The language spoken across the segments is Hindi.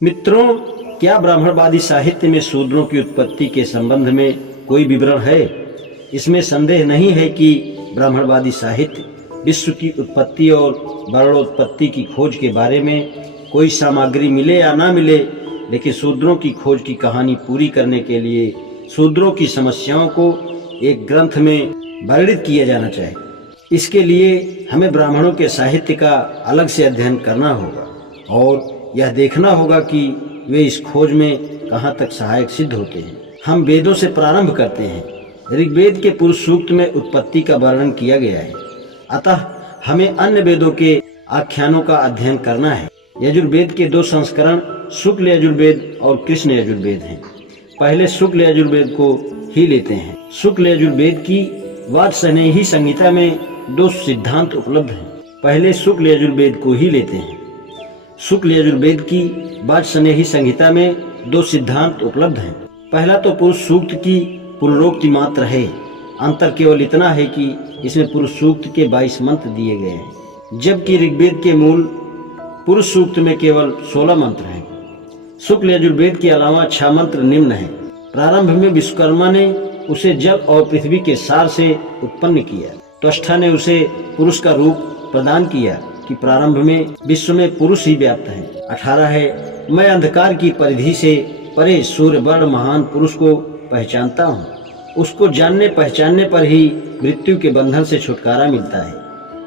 मित्रों, क्या ब्राह्मणवादी साहित्य में शूद्रों की उत्पत्ति के संबंध में कोई विवरण है? इसमें संदेह नहीं है कि ब्राह्मणवादी साहित्य विश्व की उत्पत्ति और वर्णोत्पत्ति की खोज के बारे में कोई सामग्री मिले या ना मिले, लेकिन शूद्रों की खोज की कहानी पूरी करने के लिए शूद्रों की समस्याओं को एक ग्रंथ में वर्णित किया जाना चाहिए। इसके लिए हमें ब्राह्मणों के साहित्य का अलग से अध्ययन करना होगा और यह देखना होगा कि वे इस खोज में कहाँ तक सहायक सिद्ध होते हैं। हम वेदों से प्रारंभ करते हैं। ऋग्वेद के पुरुष सूक्त में उत्पत्ति का वर्णन किया गया है, अतः हमें अन्य वेदों के आख्यानों का अध्ययन करना है। यजुर्वेद के दो संस्करण शुक्ल यजुर्वेद और कृष्ण यजुर्वेद हैं। पहले शुक्ल यजुर्वेद को ही लेते हैं। शुक्ल यजुर्वेद की वाजसनेयी संहिता में दो सिद्धांत उपलब्ध हैं। पहले शुक्ल यजुर्वेद को ही लेते हैं। शुक्ल यजुर्वेद की वाजसनेयी संहिता में दो सिद्धांत उपलब्ध हैं। पहला तो पुरुष सूक्त की पुनरोक्ति मात्र है। अंतर केवल इतना है कि इसमें पुरुष सूक्त के 22 मंत्र दिए गए हैं, जबकि ऋग्वेद के मूल पुरुष सूक्त में केवल 16 मंत्र हैं। शुक्ल यजुर्वेद के अलावा 6 मंत्र निम्न हैं। प्रारंभ में विश्वकर्मा ने उसे जल और पृथ्वी के सार से उत्पन्न किया। त्वष्टा ने उसे पुरुष का रूप प्रदान किया कि प्रारंभ में विश्व में पुरुष ही व्याप्त है। 18 है, मैं अंधकार की परिधि से परे सूर्य वर्ण महान पुरुष को पहचानता हूँ। उसको जानने पहचानने पर ही मृत्यु के बंधन से छुटकारा मिलता है।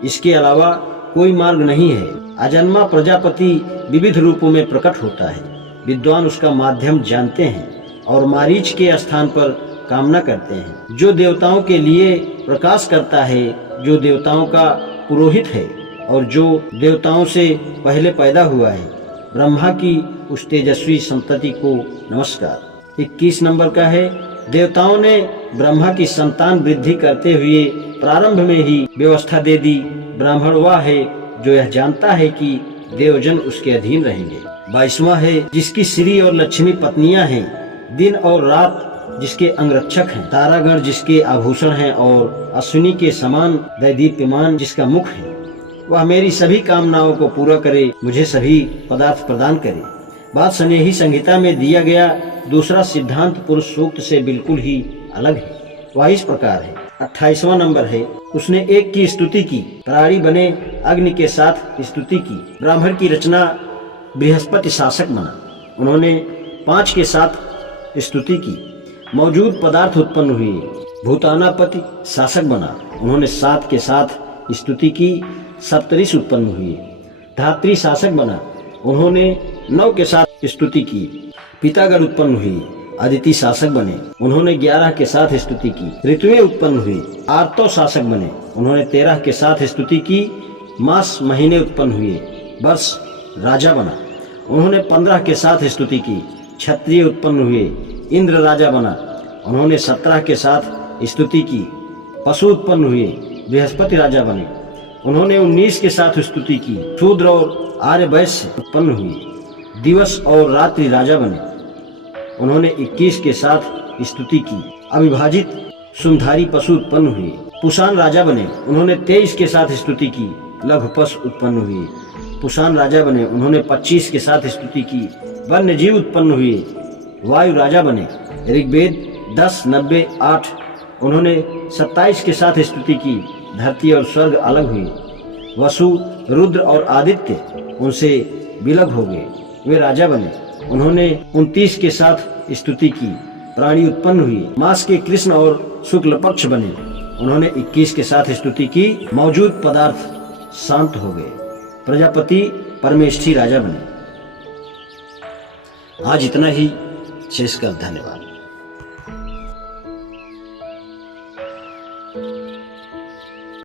इसके अलावा कोई मार्ग नहीं है। अजन्मा प्रजापति विविध रूपों में प्रकट होता है। विद्वान उसका माध्यम जानते हैं और मारीच के स्थान पर कामना करते हैं। जो देवताओं के लिए प्रकाश करता है, जो देवताओं का पुरोहित है और जो देवताओं से पहले पैदा हुआ है, ब्रह्मा की उस तेजस्वी संतति को नमस्कार। 21 नंबर का है, देवताओं ने ब्रह्मा की संतान वृद्धि करते हुए प्रारंभ में ही व्यवस्था दे दी। ब्राह्मण वह है जो यह जानता है कि देवजन उसके अधीन रहेंगे। 22वां है, जिसकी श्री और लक्ष्मी पत्नियां हैं, दिन और रात जिसके अंगरक्षक हैं, तारागण जिसके आभूषण हैं और अश्विनी के समान दैदीप्यमान जिसका मुख है, वह मेरी सभी कामनाओं को पूरा करे, मुझे सभी पदार्थ प्रदान करे। वाजसनेयी संहिता में दिया गया दूसरा सिद्धांत पुरुष सूक्त से बिल्कुल ही अलग है। वह इस प्रकार है। 28वां नंबर है, उसने एक की स्तुति की, प्राणी बने अग्नि के साथ स्तुति की। ब्राह्मण की रचना बृहस्पति शासक बना, उन्होंने 5 के साथ स्तुति की। मौजूद पदार्थ उत्पन्न हुए। भूतानापति शासक बना, उन्होंने 7 के साथ स्तुति की। सप्तऋषि उत्पन्न हुए। धात्री शासक बना, उन्होंने 9 के साथ स्तुति की। पितागण उत्पन्न हुई। अदिति शासक बने, उन्होंने 11 के साथ स्तुति की। ऋतुएं उत्पन्न हुई। आर्तो शासक बने, उन्होंने 13 के साथ स्तुति की। मास महीने उत्पन्न हुए। वर्ष राजा बना, उन्होंने 15 के साथ स्तुति की। क्षत्रिय उत्पन्न हुए। इंद्र राजा बना, उन्होंने 17 के साथ स्तुति की। पशु उत्पन्न हुए। बृहस्पति राजा बने, उन्होंने 19 के साथ स्तुति की। शूद्र और आर्य वैश्य उत्पन्न हुए। दिवस और रात्रि राजा बने, उन्होंने 21 के साथ स्तुति की। अविभाजित सुमधारी पशु उत्पन्न हुए। पुषाण राजा बने, उन्होंने 23 के साथ स्तुति की। लघु पशु उत्पन्न हुए। पुषाण राजा बने, उन्होंने 25 के साथ स्तुति की। वन्य जीव उत्पन्न हुए। वायु राजा बने। ऋग्वेद 10, 90, 8, उन्होंने 27 के साथ स्तुति की। धरती और स्वर्ग अलग हुए। वसु, रुद्र और आदित्य उनसे विलग हो गए, वे राजा बने, उन्होंने 29 के साथ स्तुति की। प्राणी उत्पन्न हुए। मास के कृष्ण और शुक्ल पक्ष बने, उन्होंने 21 के साथ स्तुति की। मौजूद पदार्थ शांत हो गए। प्रजापति परमेष्ठी राजा बने। आज इतना ही। शेष का धन्यवाद।